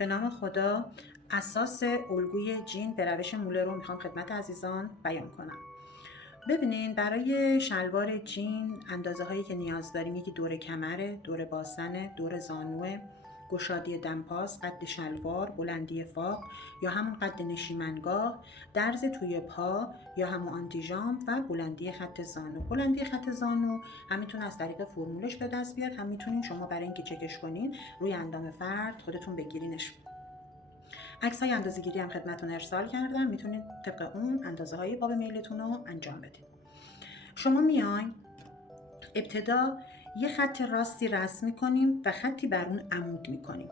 به نام خدا. اساس الگوی جین به روش مولر رو میخوام خدمت عزیزان بیان کنم. ببینین، برای شلوار جین اندازه هایی که نیاز داریم یکی دور کمره، دور باسنه، دور زانوه، گشادی دمپاس، قد شلوار، بلندی فاق یا همون قد نشیمنگاه، درز توی پا یا همون آنتیژامپ و بلندی خط زانو. بلندی خط زانو هم میتونه از طریق فرمولش به دست بیاد، هم میتونین شما برای اینکه چکش کنین روی اندام فرد خودتون بگیرینش. عکس های اندازه گیری هم خدمتتون ارسال کردم، میتونید طبق اون اندازه های باب میلتون رو انجام بدید. شما میاین ابتدا یه خط راستی رسم میکنیم و خطی بر اون عمود میکنیم.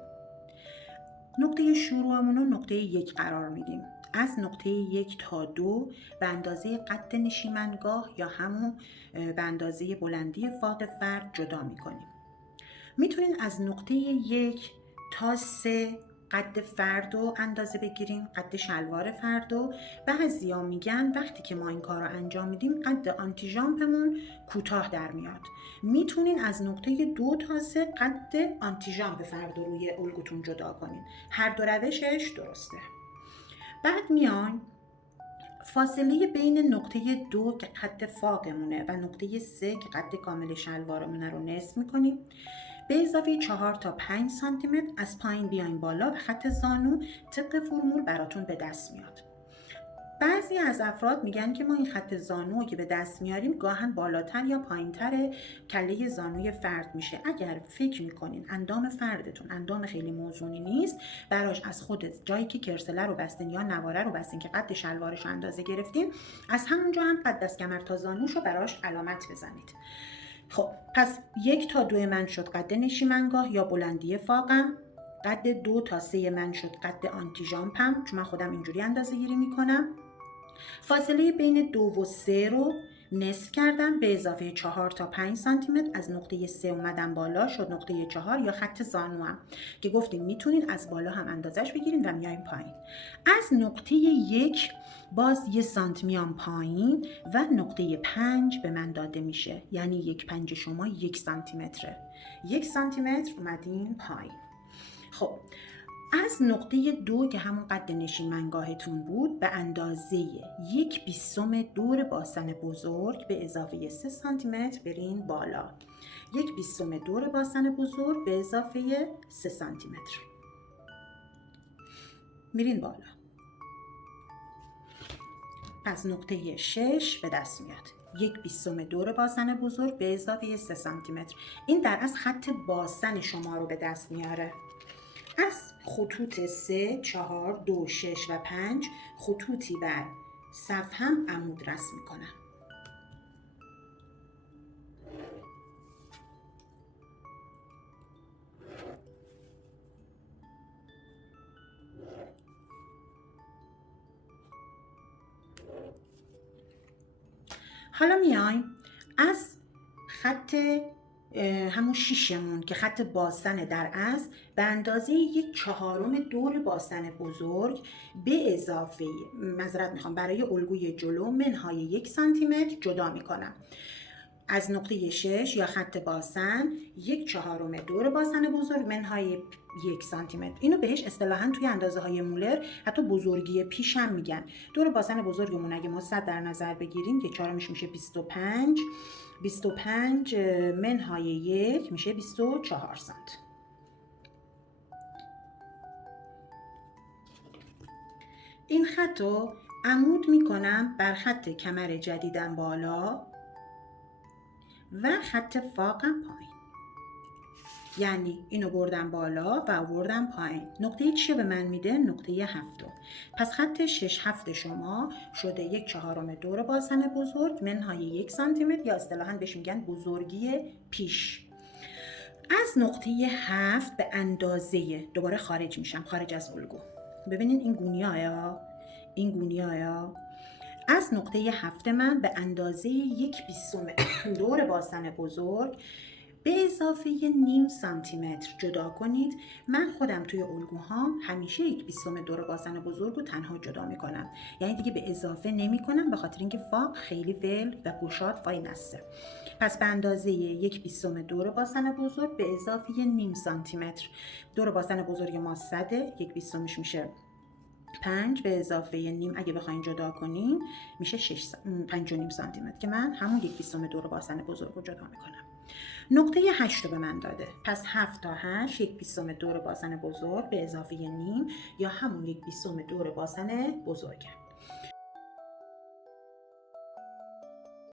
نقطه شروعمون رو نقطه 1 قرار میدیم. از نقطه 1 تا 2 به اندازه قد نشیمنگاه یا همون به اندازه بلندی فاق فرد جدا میکنیم. میتونین از نقطه 1 تا 3 قد فرد رو اندازه بگیریم، قد شلوار فرد رو. بعضیا میگن وقتی که ما این کار رو انجام میدیم قد آنتیژامپمون کوتاه در میاد. میتونین از نقطه 2 تا 3 قد آنتیژامپ فرد رو روی الگوتون جدا کنین. هر دو روشش درسته. بعد میایم فاصله بین نقطه 2 که قد فاقمونه و نقطه 3 که قد کامل شلوارمونه رو نصف میکنیم. به اضافه 4 تا 5 سانتی متر از پایین بیاین بالا و خط زانو طبق فرمول براتون به دست میاد. بعضی از افراد میگن که ما این خط زانو که به دست میاریم گاهن بالاتر یا پایینتر کله زانوی فرد میشه. اگر فکر میکنین اندام فردتون اندام خیلی موزونی نیست، براش از خود جایی که کرسله رو بستین یا نواره رو بستین که قد شلوارش اندازه گرفتین، از همونجا هم قد از کمر تا زانوش رو براش علامت بزنید. خب پس 1 تا 2 من شد قد نشیمنگاه یا بلندی فاقم، قد 2 تا 3 من شد قد آنتیژامپم، چون من خودم اینجوری اندازه گیری میکنم. فاصله بین 2 و 3 رو نصف کردم، به اضافه 4 تا 5 سانتی متر از نقطه 3 اومدم بالا، شد نقطه 4 یا خط زانو هم که گفتیم میتونین از بالا هم اندازش بگیرین و میایم پایین. از نقطه 1 باز 1 سانت میام پایین و نقطه 5 به من داده میشه، یعنی 1/5 شما 1 سانتی متره. 1 سانتی متر اومدین پایین. خب از نقطه 2 که همون قد نشیمنگاهتون بود به اندازه 1/20 دور باسن بزرگ به اضافه 3 سانتی متر برین بالا. 1/20 دور باسن بزرگ به اضافه 3 سانتی متر میرین بالا. پس نقطه 6 به دست میاد. 1/20 دور باسن بزرگ به اضافه 3 سانتی متر. این در از خط باسن شما رو به دست میاره. از خطوط 3، 4، 2، 6 و 5 خطوطی بر صف هم عمود رسم میکنم. حالا میایم از خط همون 6مون که خط باسن در از به اندازه 1/4 دور باسن بزرگ به اضافه برای الگوی جلو منهای 1 سانتی متر جدا میکنم. از نقطه 6 یا خط باسن 1/4 دور باسن بزرگ منهای 1 سانتی متر. اینو بهش اصطلاحاً توی اندازه های مولر حتی بزرگی پیش هم میگن. دور باسن بزرگمون اگه ما 100 در نظر بگیریم 1/4 میشه 25 منهای 1 میشه 24 سانت. این خط رو عمود میکنم بر خط کمر جدیدم بالا و خط فاقم پایین. یعنی اینو بردم بالا و بردم پایین. نقطه چی به من میده؟ نقطه 7. پس خط 6/7 شما شده 1/4 دور باسن بزرگ منهای 1 سانتی متر یا اصطلاحاً بهش میگن بزرگی پیش. از نقطه 7 به اندازه دوباره خارج میشم، خارج از الگو. ببینین این گونیایا از نقطه 7 من به اندازه 1/20 دور باسن بزرگ به اضافه 0.5 سانتی متر جدا کنید. من خودم توی الگوهام همیشه 1/20 دور باسن بزرگ رو تنها جدا میکنم، یعنی دیگه به اضافه نمی کنم، به خاطر اینکه فاق خیلی ول و گشاد وای نسته. پس به اندازه 1/20 دور باسن بزرگ به اضافه نیم سانتیمتر. دور باسن بزرگ ما 100، 1/20 میشه 5 به اضافه نیم اگه بخواین جدا کنین میشه 5.5 سانتیمتر که من همون 1/20 دور باسن بزرگ رو جدا میکنم. نقطه 8 رو به من داده، پس 7 تا 8 1/20 دور باسن بزرگ به اضافه نیم یا همون 1/20 دور باسن بزرگه.